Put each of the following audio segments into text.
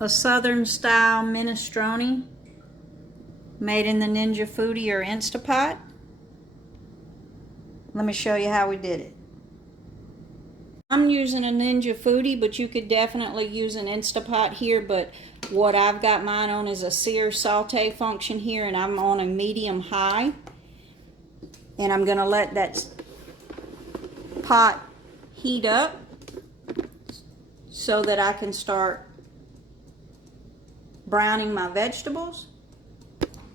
a southern style minestrone made in the Ninja Foodi or Instapot. Let me show you how we did it. I'm using a Ninja Foodi, but you could definitely use an Instapot here, but what I've got mine on is a sear saute function here, and I'm on a medium high. And I'm gonna let that pot heat up so that I can start browning my vegetables.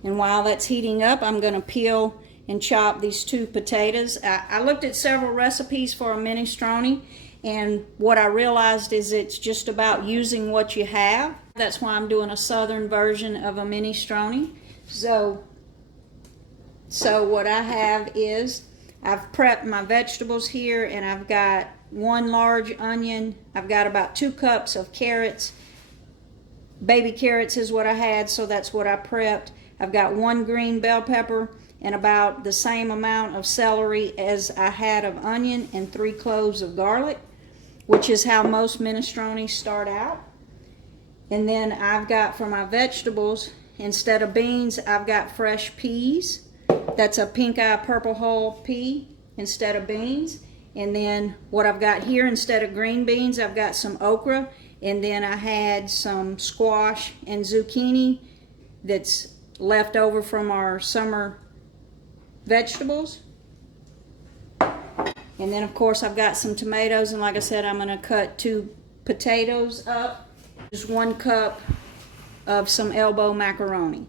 And while that's heating up, I'm gonna peel and chop these 2 potatoes. I looked at several recipes for a minestrone, and what I realized is it's just about using what you have. That's why I'm doing a southern version of a minestrone. So what I have is, I've prepped my vegetables here, and I've got 1 large onion. I've got about 2 cups of carrots. Baby carrots is what I had, so that's what I prepped. I've got 1 green bell pepper and about the same amount of celery as I had of onion, and 3 cloves of garlic, which is how most minestrones start out. And then I've got, for my vegetables, instead of beans, I've got fresh peas. That's a pink eye purple hull pea instead of beans. And then what I've got here, instead of green beans, I've got some okra. And then I had some squash and zucchini that's left over from our summer vegetables. And then of course I've got some tomatoes, and like I said, I'm going to cut 2 potatoes up. Just 1 cup of some elbow macaroni.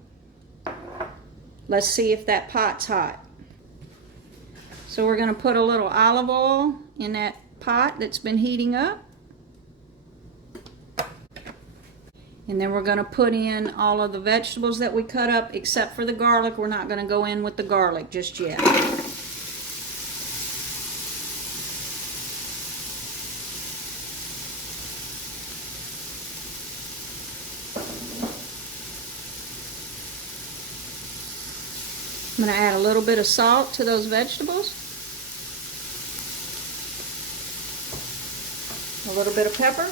Let's see if that pot's hot. So we're going to put a little olive oil in that pot that's been heating up. And then we're going to put in all of the vegetables that we cut up, except for the garlic. We're not going to go in with the garlic just yet. I'm going to add a little bit of salt to those vegetables. A little bit of pepper.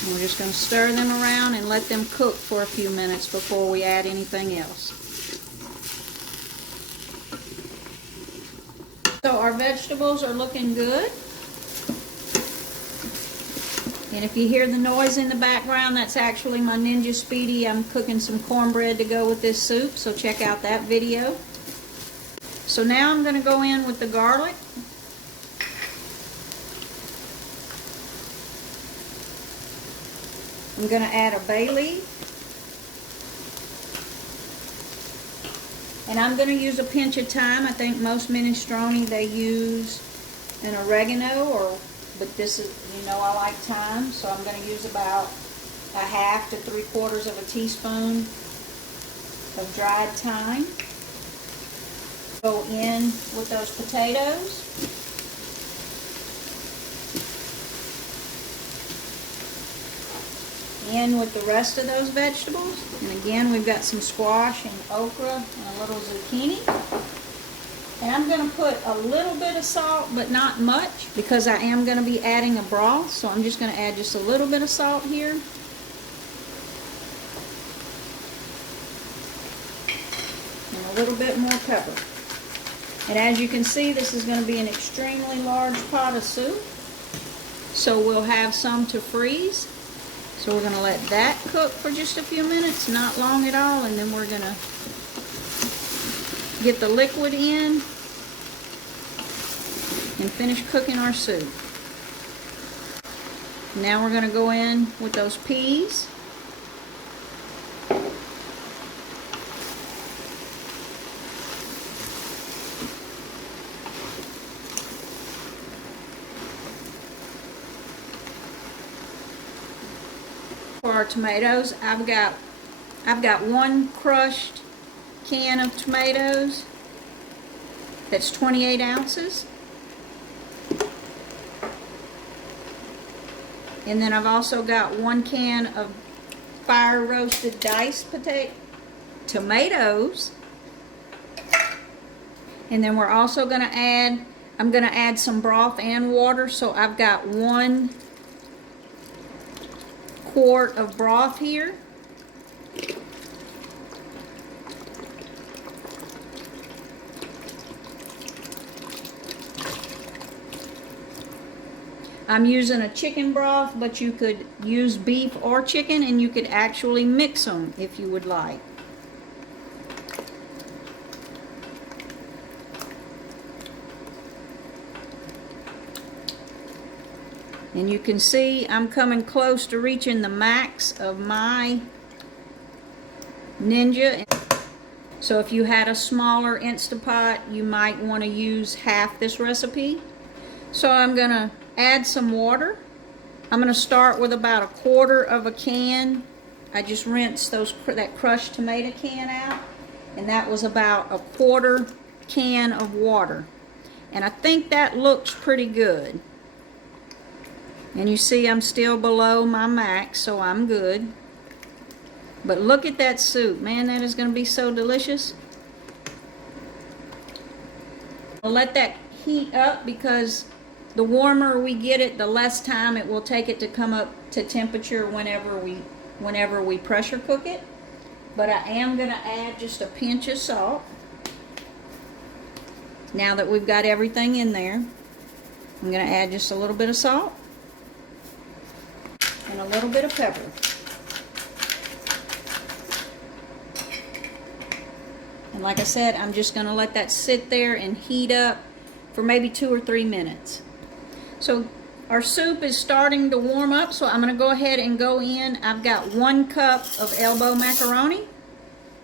And we're just going to stir them around and let them cook for a few minutes before we add anything else. So our vegetables are looking good. And if you hear the noise in the background, that's actually my Ninja Speedy. I'm cooking some cornbread to go with this soup, so check out that video. So now I'm going to go in with the garlic. I'm going to add a bay leaf. And I'm going to use a pinch of thyme. I think most minestrone, they use an oregano, but this is, you know, I like thyme, so I'm going to use about 1/2 to 3/4 of a teaspoon of dried thyme. Go in with those potatoes. In with the rest of those vegetables. And again, we've got some squash and okra and a little zucchini. And I'm going to put a little bit of salt, but not much, because I am going to be adding a broth. So I'm just going to add just a little bit of salt here. And a little bit more pepper. And as you can see, this is going to be an extremely large pot of soup. So we'll have some to freeze. So we're going to let that cook for just a few minutes, not long at all, and then we're going to get the liquid in and finish cooking our soup. Now we're going to go in with those peas. For our tomatoes, I've got 1 crushed can of tomatoes. That's 28 ounces. And then I've also got 1 can of fire roasted diced tomatoes. And then we're also going to add I'm going to add some broth and water, so I've got 1 quart of broth here. I'm using a chicken broth, but you could use beef or chicken, and you could actually mix them if you would like. And you can see I'm coming close to reaching the max of my Ninja. So if you had a smaller Instapot, you might want to use half this recipe. So I'm going to add some water. I'm going to start with about 1/4 of a can. I just rinsed that crushed tomato can out, and that was about 1/4 can of water. And I think that looks pretty good. And you see I'm still below my max, so I'm good. But look at that soup. Man, that is going to be so delicious. I'll let that heat up, because the warmer we get it, the less time it will take it to come up to temperature whenever we pressure cook it. But I am going to add just a pinch of salt. Now that we've got everything in there, I'm going to add just a little bit of salt and a little bit of pepper. And like I said, I'm just going to let that sit there and heat up for maybe 2 or 3 minutes. So our soup is starting to warm up, so I'm going to go ahead and go in. I've got 1 cup of elbow macaroni.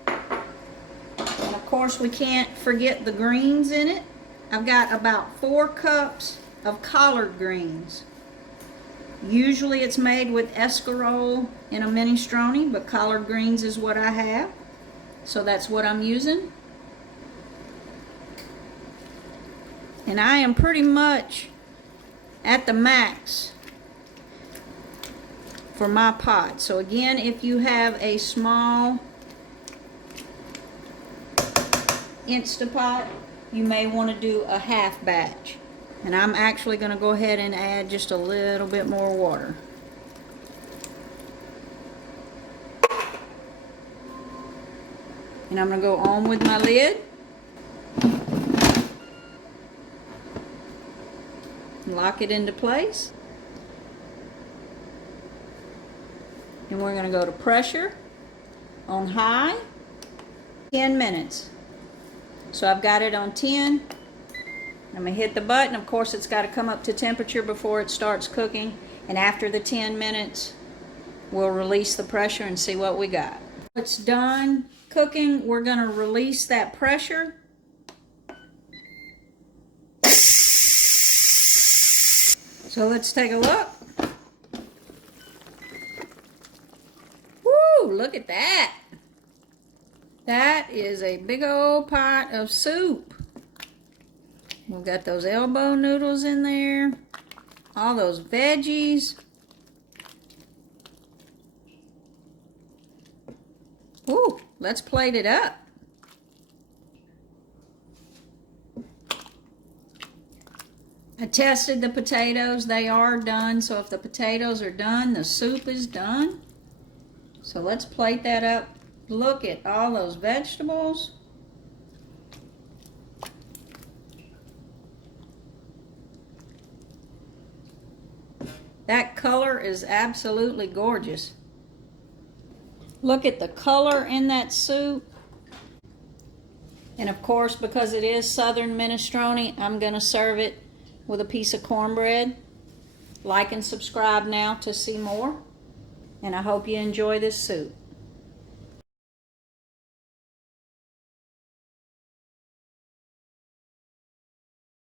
And of course we can't forget the greens in it. I've got about 4 cups of collard greens. Usually it's made with escarole in a minestrone, but collard greens is what I have. So that's what I'm using. And I am pretty much at the max for my pot. So again, if you have a small Instapot, you may want to do a half batch. And I'm actually going to go ahead and add just a little bit more water. And I'm going to go on with my lid. Lock it into place. And we're going to go to pressure on high, 10 minutes. So I've got it on 10. I'm going to hit the button. Of course, it's got to come up to temperature before it starts cooking. And after the 10 minutes, we'll release the pressure and see what we got. It's done cooking. We're going to release that pressure. So let's take a look. Woo, look at that. That is a big old pot of soup. We've got those elbow noodles in there, all those veggies. Ooh, let's plate it up. I tested the potatoes. They are done. So if the potatoes are done, the soup is done. So let's plate that up. Look at all those vegetables. That color is absolutely gorgeous. Look at the color in that soup. And of course, because it is Southern minestrone, I'm going to serve it with a piece of cornbread. Like and subscribe now to see more. And I hope you enjoy this soup.